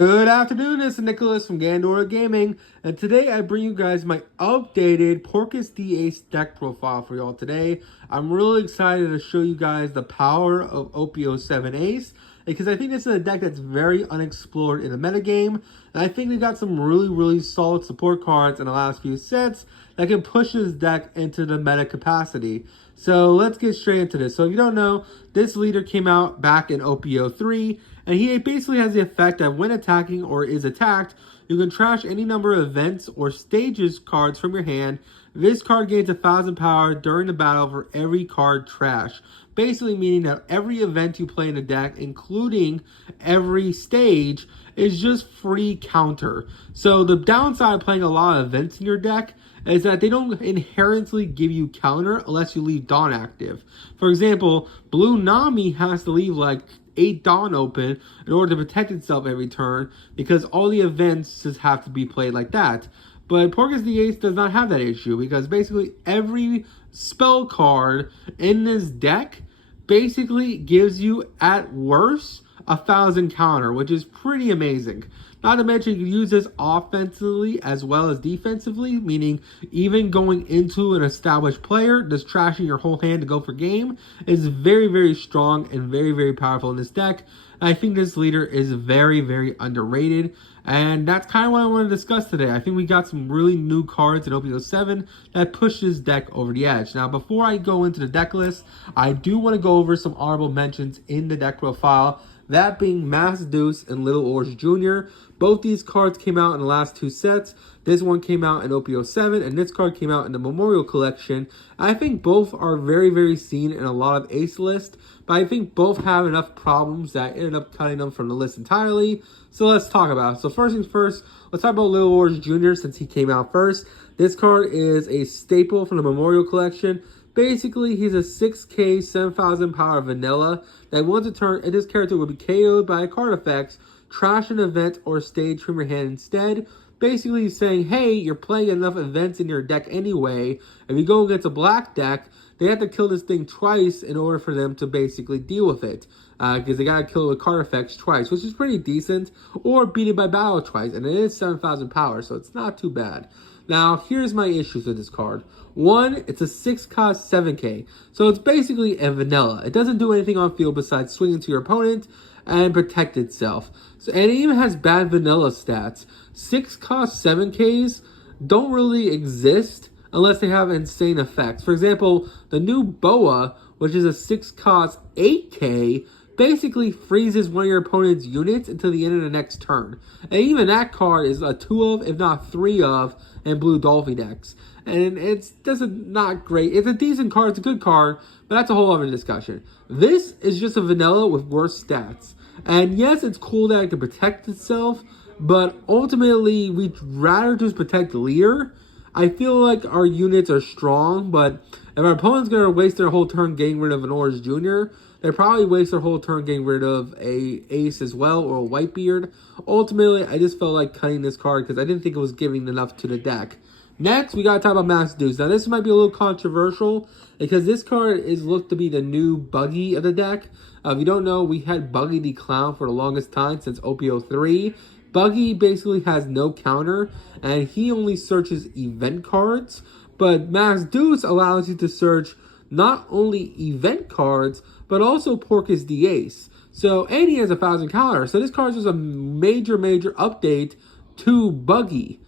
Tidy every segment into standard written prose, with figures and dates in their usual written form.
Good afternoon, this is Nicholas from Gandora Gaming, and today I bring you guys my updated Portgas the Ace deck profile for y'all today. I'm really excited to show you guys the power of OP07 Ace, because I think this is a deck that's very unexplored in the metagame, and I think we got some really solid support cards in the last few sets that can push this deck into the meta capacity. So let's get straight into this. So if you don't know, this leader came out back in OP03, and he basically has the effect that when attacking or is attacked, you can trash any number of events or stages cards from your hand. This card gains 1,000 power during the battle for every card trash. Basically meaning that every event you play in the deck, including every stage, is just free counter. So the downside of playing a lot of events in your deck is that they don't inherently give you counter unless you leave Dawn active. For example, Blue Nami has to leave like 8 Dawn open in order to protect itself every turn because all the events just have to be played like that. But Portgas the Ace does not have that issue because basically every spell card in this deck basically gives you at worst 1,000 counter, which is pretty amazing. Not to mention you can use this offensively as well as defensively, meaning even going into an established player, just trashing your whole hand to go for game is very strong and very powerful in this deck. I think this leader is very underrated, and that's kind of what I want to discuss today. I think we got some really new cards in OP07 that push this deck over the edge. Now, before I go into the deck list, I do want to go over some honorable mentions in the deck profile. That being Mass Deuce and Little Orange Jr. Both these cards came out in the last two sets. This one came out in OP07, and this card came out in the Memorial Collection. I think both are very seen in a lot of Ace lists, but I think both have enough problems that I ended up cutting them from the list entirely. So let's talk about it. So first things first, let's talk about Little Orange Jr. since he came out first. This card is a staple from the Memorial Collection. Basically, he's a 6k, 7,000 power vanilla that once a turn, and this character will be KO'd by a card effect, trash an event or stage from your hand instead. Basically saying, hey, you're playing enough events in your deck anyway. If you go against a black deck, they have to kill this thing twice in order for them to basically deal with it. Because they gotta kill it with card effects twice, which is pretty decent. Or beat it by battle twice, and it is 7,000 power, so it's not too bad. Now, here's my issues with this card. One, it's a 6 cost 7k, so it's basically a vanilla. It doesn't do anything on field besides swing into your opponent and protect itself. So, and it even has bad vanilla stats. 6 cost 7ks don't really exist unless they have insane effects. For example, the new Boa, which is a 6 cost 8k, basically freezes one of your opponent's units until the end of the next turn. And even that card is a 2 of, if not 3 of, in Blue Dolphin decks. And it's just not great. It's a decent card, it's a good card, but that's a whole other discussion. This is just a vanilla with worse stats. And yes, it's cool that it can protect itself, but ultimately, we'd rather just protect the leader. I feel like our units are strong, but if our opponent's going to waste their whole turn getting rid of an Orange Jr., they probably waste their whole turn getting rid of a Ace as well, or a Whitebeard. Ultimately, I just felt like cutting this card because I didn't think it was giving enough to the deck. Next, we got to talk about Mass Deuce. Now, this might be a little controversial because this card is looked to be the new Buggy of the deck. If you don't know, we had Buggy the Clown for the longest time since OP03. Buggy basically has no counter, and he only searches event cards. But Mass Deuce allows you to search not only event cards, but also Portgas the Ace. So, and he has 1,000 counter. So this card is a major update to Buggy.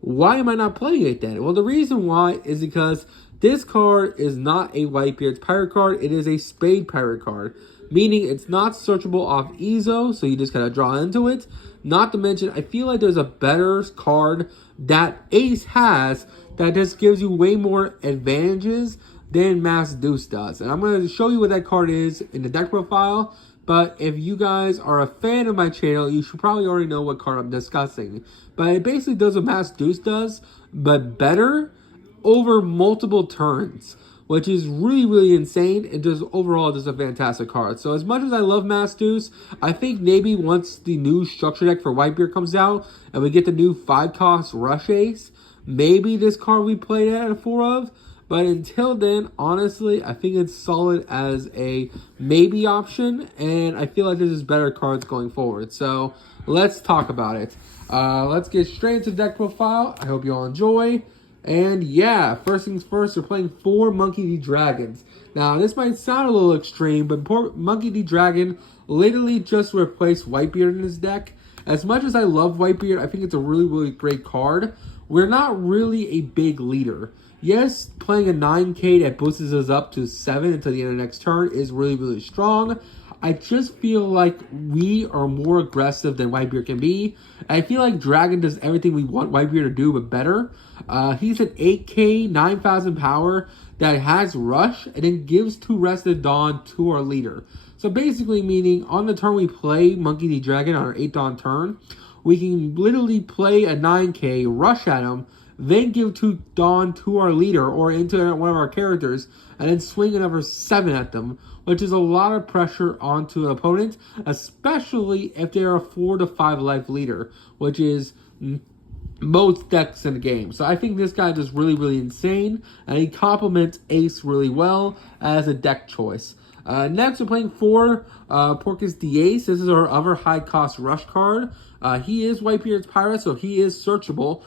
Why am I not playing it then? Well, the reason why is because this card is not a Whitebeard's pirate card. It is a Spade pirate card, meaning it's not searchable off EZO, so you just gotta draw into it. Not to mention, I feel like there's a better card that Ace has that just gives you way more advantages than Mass Deuce does. And I'm going to show you what that card is in the deck profile. But if you guys are a fan of my channel, you should probably already know what card I'm discussing. But it basically does what Mass Deuce does, but better over multiple turns, which is really insane, and just overall just a fantastic card. So as much as I love Mass Deuce, I think maybe once the new structure deck for Whitebeard comes out, and we get the new 5 cost Rush Ace, maybe this card we played at a 4 of. But until then, honestly, I think it's solid as a maybe option, and I feel like there's just better cards going forward. So let's talk about it. Let's get straight into the deck profile. I hope you all enjoy. And yeah, first things first, we're playing 4 Monkey D. Dragons. Now, this might sound a little extreme, but Monkey D. Dragon literally just replaced Whitebeard in his deck. As much as I love Whitebeard, I think it's a really, really great card. We're not really a big leader. Yes, playing a 9k that boosts us up to 7 until the end of the next turn is really, really strong. I just feel like we are more aggressive than Whitebeard can be. I feel like Dragon does everything we want Whitebeard to do, but better. He's an 8k, 9,000 power that has Rush, and then gives 2 Rested Dawn to our leader. So basically meaning, on the turn we play Monkey D. Dragon on our 8 Dawn turn, we can literally play a 9k, rush at him, then give 2 Dawn to our leader or into one of our characters, and then swing another 7 at them, which is a lot of pressure onto an opponent, especially if they are a 4 to 5 life leader, which is most decks in the game. So I think this guy is really, really insane, and he complements Ace really well as a deck choice. Next, we're playing 4 Portgas the Ace. This is our other high-cost rush card. He is Whitebeard's Pirate, so he is searchable.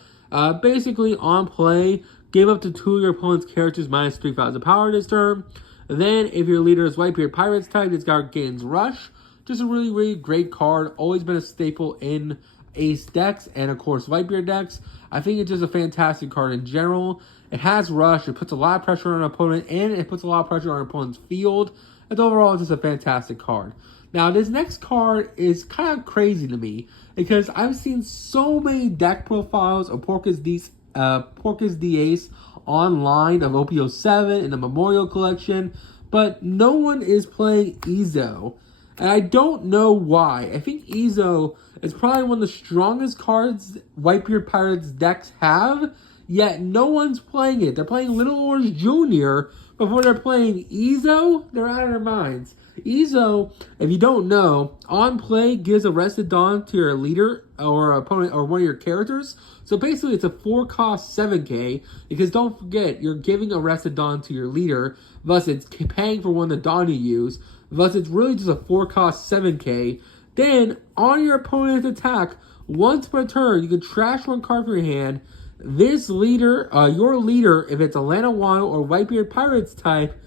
Basically, on play, give up to 2 of your opponent's characters minus 3,000 power this turn. Then, if your leader is Whitebeard Pirates type, this guy gains Rush. Just a really, really great card. Always been a staple in Ace decks and, of course, Whitebeard decks. I think it's just a fantastic card in general. It has Rush. It puts a lot of pressure on an opponent, and it puts a lot of pressure on an opponent's field. And overall, it's just a fantastic card. Now, this next card is kind of crazy to me because I've seen so many deck profiles of Portgas the Ace online of OP07 in the Memorial Collection, but no one is playing Ezo. And I don't know why. I think Ezo is probably one of the strongest cards Whitebeard Pirates decks have, yet no one's playing it. They're playing Little Orange Jr. before they're playing Ezo. They're out of their minds. Ezo, if you don't know, on play gives Arrested Dawn to your leader or opponent or one of your characters. So basically it's a 4-cost 7k, because don't forget, you're giving Arrested Dawn to your leader, thus it's paying for one of the Dawn you use, thus it's really just a 4-cost 7k. Then, on your opponent's attack, once per turn, you can trash 1 card from your hand. This leader, your leader, if it's Atlanta Wild or Whitebeard Pirates type,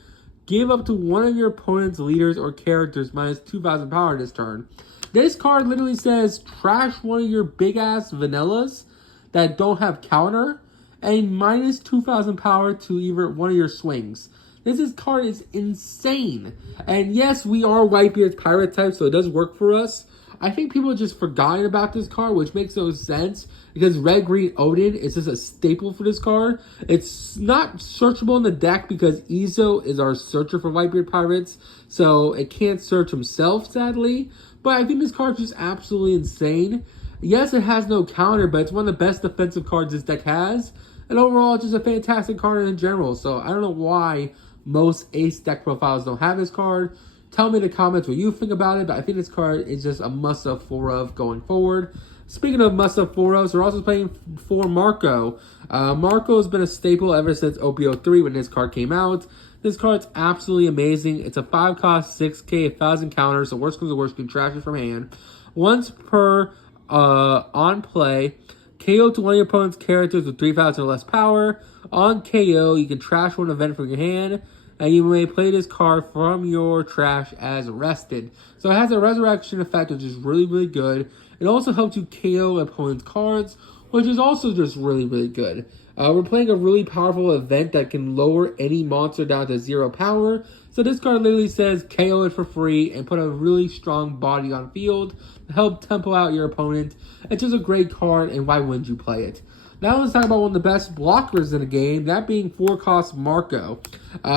give up to one of your opponent's leaders or characters minus 2,000 power this turn. This card literally says trash one of your big-ass vanillas that don't have counter and minus 2,000 power to either one of your swings. This card is insane. And yes, we are Whitebeard's Pirate type, so it does work for us. I think people just forgotten about this card, which makes no sense because Red Green Odin is just a staple for this card. It's not searchable in the deck because Ezo is our searcher for Whitebeard Pirates, so it can't search himself, sadly. But I think this card is just absolutely insane. Yes, it has no counter, but it's one of the best defensive cards this deck has. And overall, it's just a fantastic card in general. So I don't know why most Ace deck profiles don't have this card. Tell me in the comments what you think about it, but I think this card is just a must-have for of going forward. Speaking of must-have for ofs, we're also playing for Marco. Marco has been a staple ever since OP03 when this card came out. This card's absolutely amazing. It's a 5-cost 6k, 1,000 counters, so worst comes to worst, you can trash it from hand. Once per on play, KO to one of your opponent's characters with 3,000 or less power. On KO, you can trash one event from your hand, and you may play this card from your trash as rested. So it has a resurrection effect, which is really, really good. It also helps you KO opponent's cards, which is also just really, really good. We're playing a really powerful event that can lower any monster down to 0 power. So this card literally says KO it for free and put a really strong body on field to help tempo out your opponent. It's just a great card, and why wouldn't you play it? Now let's talk about one of the best blockers in the game, that being 4-cost Marco.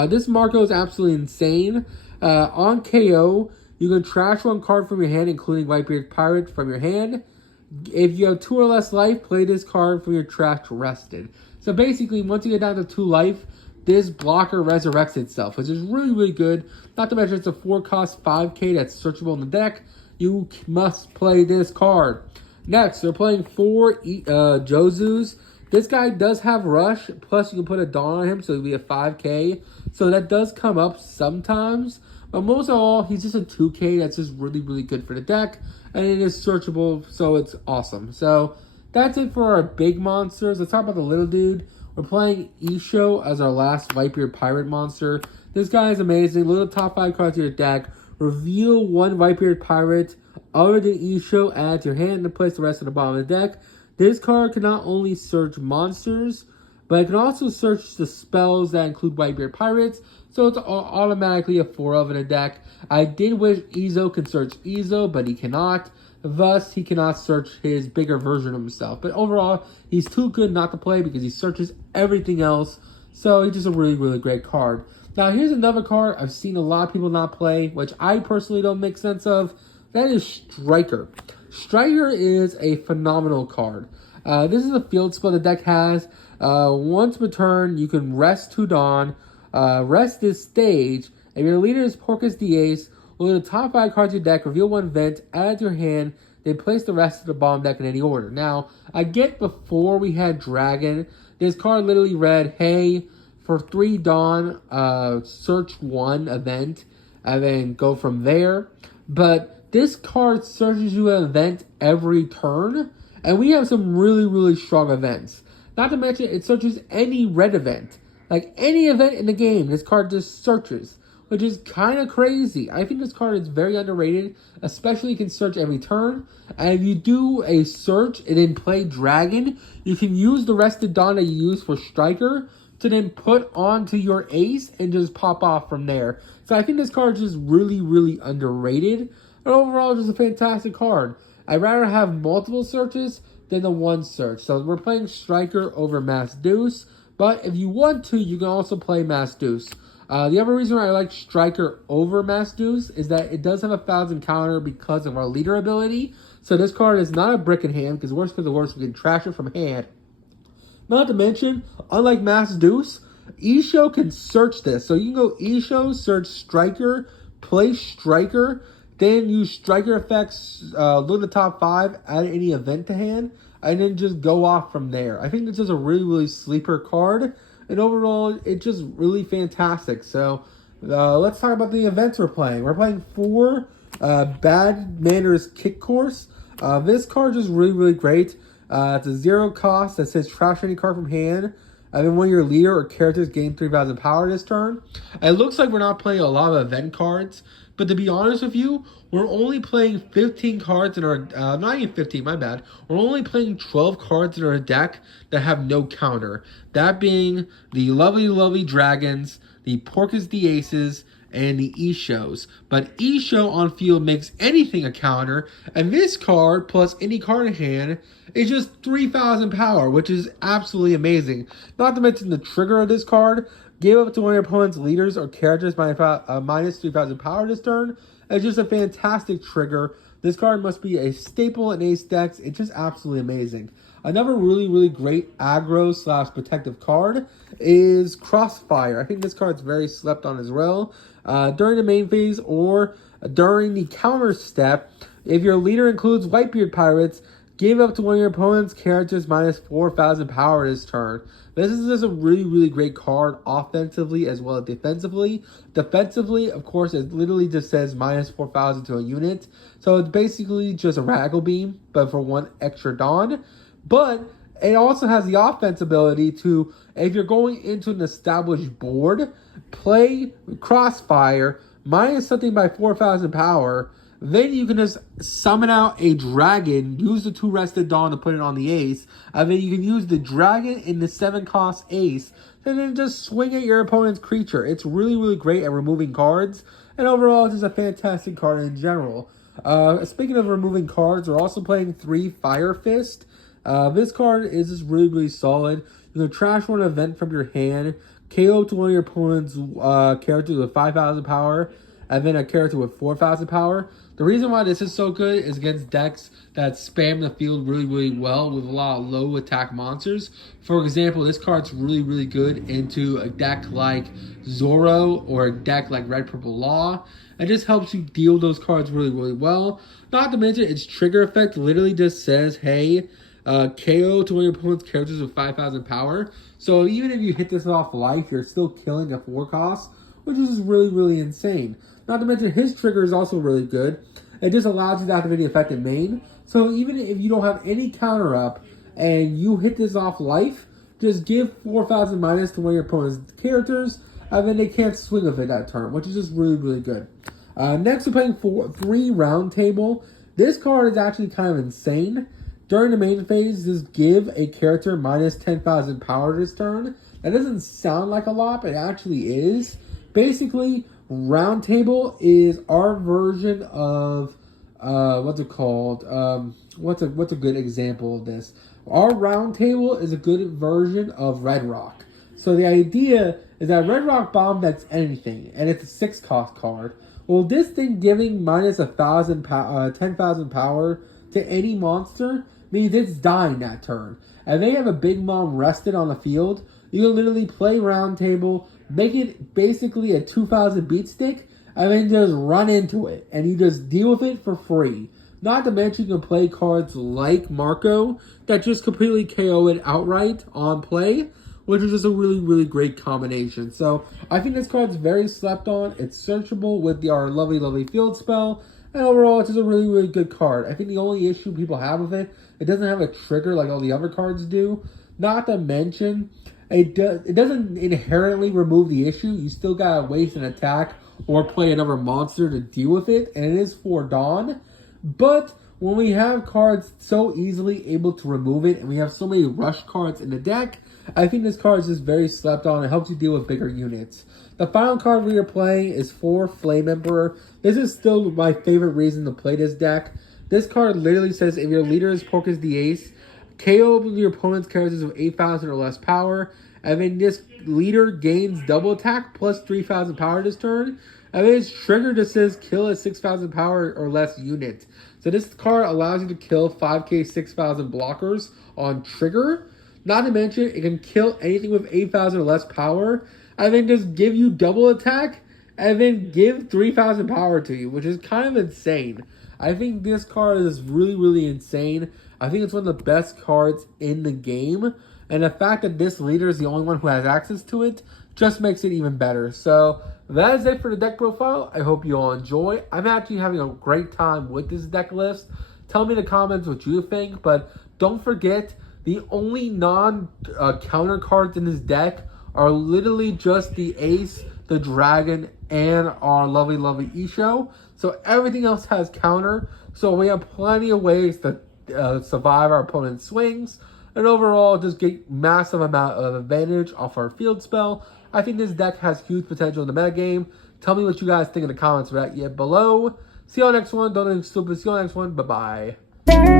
This Marco is absolutely insane. On KO, you can trash 1 card from your hand, including Whitebeard Pirate from your hand. If you have 2 or less life, play this card from your trash rested. So basically, once you get down to 2 life, this blocker resurrects itself, which is really, really good. Not to mention it's a 4-cost 5k that's searchable in the deck. You must play this card. Next, they're playing 4 Jozus. This guy does have Rush, plus you can put a Dawn on him, so it'll be a 5k. So that does come up sometimes. But most of all, he's just a 2k that's just really, really good for the deck. And it is searchable, so it's awesome. So that's it for our big monsters. Let's talk about the little dude. We're playing Isho as our last Whitebeard Pirate monster. This guy is amazing. Little top 5 cards to your deck. Reveal one Whitebeard Pirate other than Isho, add to your hand, and place the rest at the bottom of the deck. This card can not only search monsters, but it can also search the spells that include Whitebeard Pirates, so it's automatically a 4-of in a deck. I did wish Izo could search Izo, but he cannot. Thus, he cannot search his bigger version of himself. But overall, he's too good not to play because he searches everything else, so he's just a really, really great card. Now, here's another card I've seen a lot of people not play, which I personally don't make sense of. That is Striker. Striker is a phenomenal card. This is a field spell the deck has. Once per turn, you can rest 2 Dawn, rest this stage. If your leader is Portgas the Ace, look at the top 5 cards of your deck, reveal 1 event, add to your hand, then place the rest of the bottom deck in any order. Now, I get before we had Dragon, this card literally read, hey, for 3 Dawn, search 1 event, and then go from there. But this card searches you an event every turn, and we have some really, really strong events. Not to mention, it searches any red event. Like, any event in the game, this card just searches, which is kind of crazy. I think this card is very underrated, especially you can search every turn. And if you do a search and then play Dragon, you can use the rest of Dawn that you use for Striker to then put onto your Ace and just pop off from there. So I think this card is just really, really underrated. But overall, just a fantastic card. I'd rather have multiple searches than the 1 search. So we're playing Striker over Mass Deuce. But if you want to, you can also play Mass Deuce. The other reason why I like Striker over Mass Deuce is that it does have a 1,000 counter because of our leader ability. So this card is not a brick in hand, because worst for the worst, we can trash it from hand. Not to mention, unlike Mass Deuce, Isho can search this. So you can go Isho, search Striker, play Striker, then use Striker effects, look at the top 5, add any event to hand, and then just go off from there. I think this is a really, really sleeper card, and overall, it's just really fantastic. So, let's talk about the events we're playing. We're playing 4 Bad Manners Kick Course. This card is really, really great. It's a 0 cost that says trash any card from hand. And then when your leader or characters gain 3,000 power this turn. It looks like we're not playing a lot of event cards. But to be honest with you, we're only playing 15 cards in our... not even 15, my bad. We're only playing 12 cards in our deck that have no counter. That being the lovely, lovely Dragons, the Portgas the Aces, and the Ishos. But Isho on field makes anything a counter, and this card, plus any card in hand, is just 3,000 power, which is absolutely amazing. Not to mention the trigger of this card, give up to one of your opponent's leaders or characters minus 3,000 power this turn. It's just a fantastic trigger. This card must be a staple in Ace decks. It's just absolutely amazing. Another really, really great aggro / protective card is Crossfire. I think this card's very slept on as well. During the main phase or during the counter step, if your leader includes Whitebeard Pirates, give up to one of your opponent's characters minus 4,000 power this turn. This is just a really, really great card offensively as well as defensively. Defensively, of course, it literally just says minus 4,000 to a unit. So it's basically just a Raggle Beam, but for 1 extra Dawn. But it also has the offense ability to, if you're going into an established board, play Crossfire, minus something by 4,000 power, then you can just summon out a dragon, use the 2 rested Dawn to put it on the Ace, and then you can use the dragon in the 7 cost Ace, and then just swing at your opponent's creature. It's really, really great at removing cards, and overall, it's just a fantastic card in general. Speaking of removing cards, we're also playing 3 Fire Fist. This card is just really, really solid. You can trash 1 event from your hand, KO to one of your opponent's characters with 5,000 power, and then a character with 4,000 power. The reason why this is so good is against decks that spam the field really, really well with a lot of low attack monsters. For example, this card's really, really good into a deck like Zoro or a deck like Red Purple Law. It just helps you deal those cards really, really well. Not to mention its trigger effect literally just says, hey, KO to one of your opponent's characters with 5,000 power. So even if you hit this off life, you're still killing at 4 costs, which is really, really insane. Not to mention his trigger is also really good. It just allows you to activate the effect in main. So even if you don't have any counter up and you hit this off life, just give 4,000 minus to one of your opponent's characters, and then they can't swing with it that turn, which is just really, really good. Next, we're playing 3 round table. This card is actually kind of insane. During the main phase, just give a character minus 10,000 power this turn. That doesn't sound like a lot, but it actually is. Basically, round table is our version of what's it called? What's a good example of this? Our round table is a good version of Red Rock. So the idea is that Red Rock bomb decks anything, and it's a 6 cost card. Well, this thing giving minus 10,000 power to any monster means it's dying that turn. And they have a big mom rested on the field. You can literally play round table, make it basically a 2,000 beat stick, and then just run into it. And you just deal with it for free. Not to mention you can play cards like Marco that just completely KO it outright on play, which is just a really, really great combination. So I think this card's very slept on. It's searchable with our lovely, lovely field spell. And overall, it's just a really, really good card. I think the only issue people have with it, it doesn't have a trigger like all the other cards do. Not to mention, it doesn't inherently remove the issue. You still gotta waste an attack or play another monster to deal with it. And it is for Dawn. But when we have cards so easily able to remove it, and we have so many rush cards in the deck, I think this card is just very slept on. It helps you deal with bigger units. The final card we are playing is for Flame Emperor. This is still my favorite reason to play this deck. This card literally says if your leader is Portgas the Ace, KO your opponent's characters with 8,000 or less power, and then this leader gains double attack plus 3,000 power this turn. And then its trigger just says kill a 6,000 power or less unit. So this card allows you to kill 5k 6,000 blockers on trigger. Not to mention, it can kill anything with 8,000 or less power, and then just give you double attack, and then give 3,000 power to you, which is kind of insane. I think this card is really, really insane. I think it's one of the best cards in the game, and the fact that this leader is the only one who has access to it just makes it even better. So that is it for the deck profile. I hope you all enjoy. I'm actually having a great time with this deck list. Tell me in the comments what you think, but don't forget, the only non-counter cards in this deck are literally just the Ace, the Dragon, and our lovely, lovely Isho. So everything else has counter. So we have plenty of ways to survive our opponent's swings. And overall, just get massive amount of advantage off our field spell. I think this deck has huge potential in the meta game. Tell me what you guys think in the comments right below. See you on the next one. Don't think stupid. See you on the next one. Bye-bye.